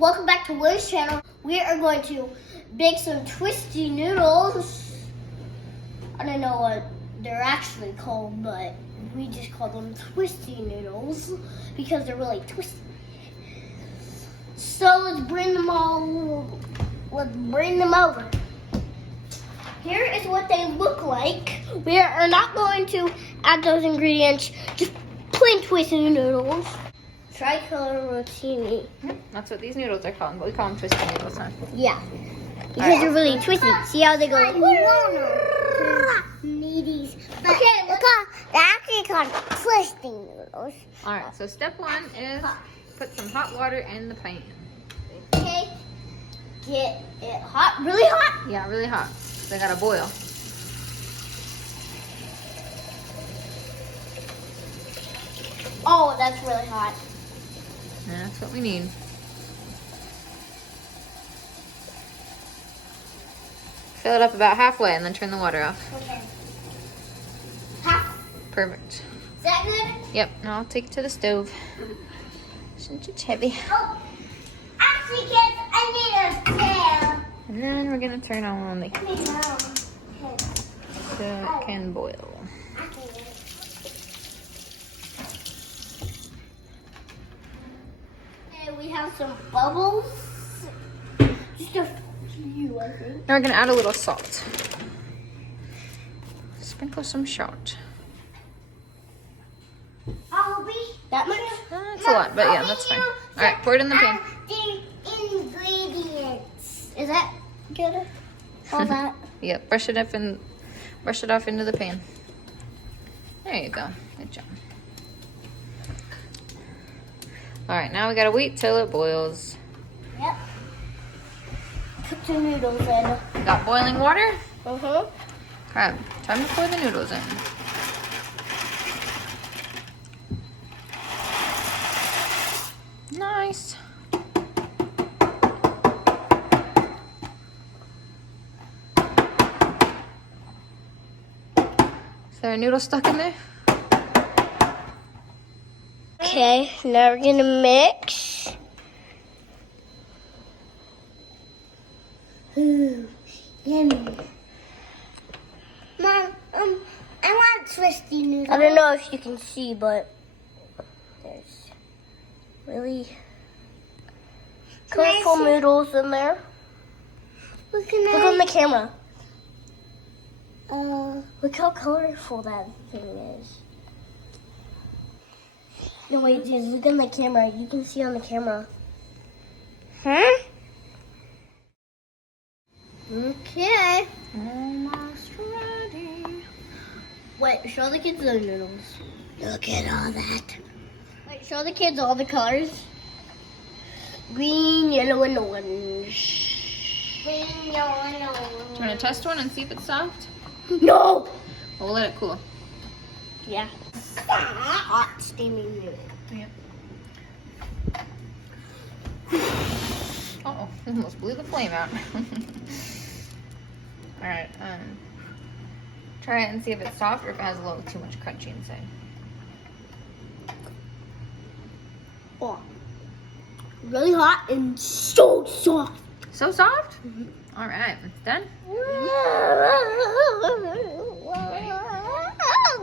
Welcome back to Will's channel. We are going to bake some twisty noodles. I don't know what they're actually called, but we just call them twisty noodles because they're really twisty. So let's bring them over. Here is what they look like. We are not going to add those ingredients, just plain twisty noodles. Tricolor rotini. That's what these noodles are called, but we call them twisty noodles, huh? Yeah, because they're really twisty. See how they go? Needies. Okay, they're actually called twisty noodles. All right, so step one is put some hot water in the pan. Okay, get it hot, really hot? Yeah, really hot. They gotta boil. Oh, that's really hot. And that's what we need. Fill it up about halfway and then turn the water off. Okay. Half. Perfect. Is that good? Yep, now I'll take it to the stove. Since it's heavy. Oh, actually, kids, I need a tail. And then we're gonna turn on the heat Okay. so it can boil. Okay, we have some bubbles. Just a few, I think. Now we're gonna add a little salt. Sprinkle some salt. I'll be that much? That's a lot, but yeah, that's fine. All right, pour it in the pan. The ingredients. Is that good? All that? Yep, brush it off into the pan. There you go. Good job. All right, now we gotta wait till it boils. Yep. Put the noodles in. Got boiling water? Uh-huh. Okay, time to pour the noodles in. Nice. Is there a noodle stuck in there? Okay, now we're gonna mix. Ooh, yummy. Mom, I want twisty noodles. I don't know if you can see, but there's really colorful noodles in there. Look on the camera. Look how colorful that thing is. No, wait, dude, look on the camera. You can see on the camera. Huh? Okay. Almost ready. Wait, show the kids the noodles. Look at all that. Wait, show the kids all the colors. Green, yellow, and orange. Green, yellow, and orange. Do you want to test one and see if it's soft? No! Well, we'll let it cool. Yeah. Hot steaming noodle. Yep. Uh-oh, almost blew the flame out. All right, try it and see if it's soft or if it has a little too much crunchy inside. Oh, really hot and so soft. So soft? Mm-hmm. All right, it's done.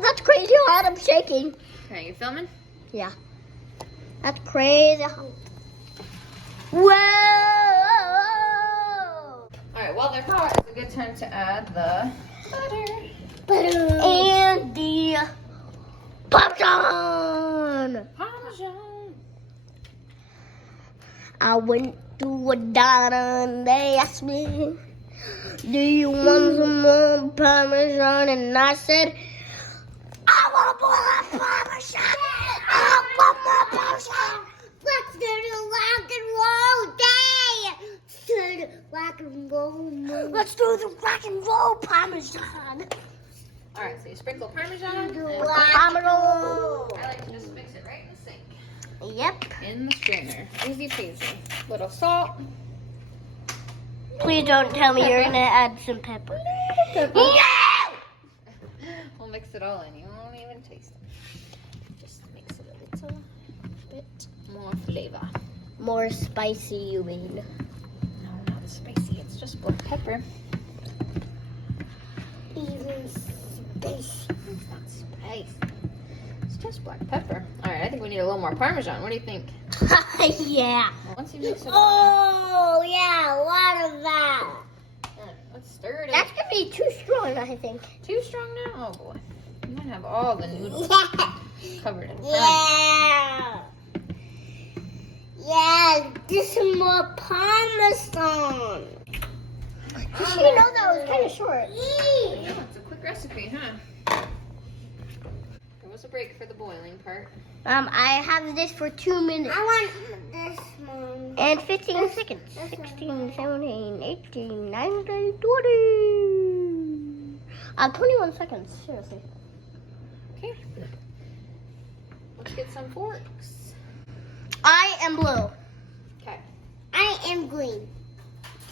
That's crazy hot. I'm shaking. Okay, you filming? Yeah. That's crazy hot. Whoa! All right, while they're hot, it's a good time to add the butter. And the Parmesan. Parmesan. I went to a diner and they asked me, do you want some more Parmesan? And I said, I want more Parmesan. I want more Parmesan. Let's do the rock and roll day. Rock and roll. Let's do the rock and roll Parmesan. All right, so you sprinkle Parmesan and Parmesan. I like to just mix it right in the sink. Yep. In the strainer. Easy peasy. Little salt. Please don't tell me you're gonna add some pepper. No! We'll mix it all in. You won't even taste it. Just mix it a little bit more flavor. More spicy, you mean? No, not spicy. It's just black pepper. Even spicy. It's not spicy. It's just black pepper. All right, I think we need a little more Parmesan. What do you think? Yeah. Well, once you mix it all Oh, yeah, a lot of that. in, let's stir it That's up. gonna be too strong, I think. Too strong now? Oh boy. You might have all the noodles covered in Parmesan. Yeah. Yeah, this is more Parmesan. Did you know that was kind of short? Yeah, it's a quick recipe, huh? Give us a break for the boiling part. I have this for 2 minutes. I want this one. And 15 seconds. 16, 17, 18, 19, 20. 21 seconds, seriously. Okay. Let's get some forks. I am blue. Okay. I am green.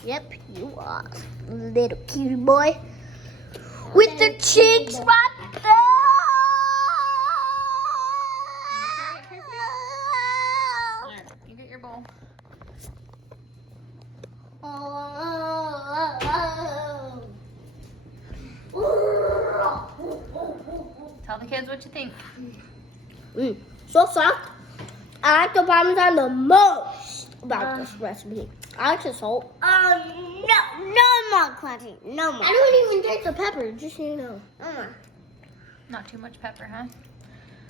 Yep, you are. Little cutie boy. With the cheeks right there. All right, you get your bowl. Tell the kids what you think. So soft. I like the Parmesan the most about this recipe. I like the salt. No more crunchy. No more. I don't even taste the pepper, just so you know. No more. Not too much pepper, huh?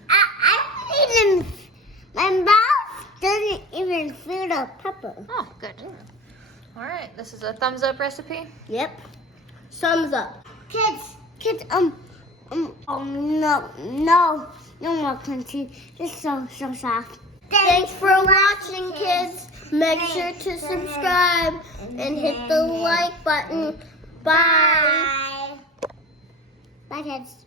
I don't even. My mouth doesn't even feel the pepper. Oh, good. All right, this is a thumbs up recipe. Yep. Thumbs up. Kids, no more crunchy. It's so soft. Thanks for watching, kids. Make sure to subscribe and hit the like button. Bye. Bye, kids.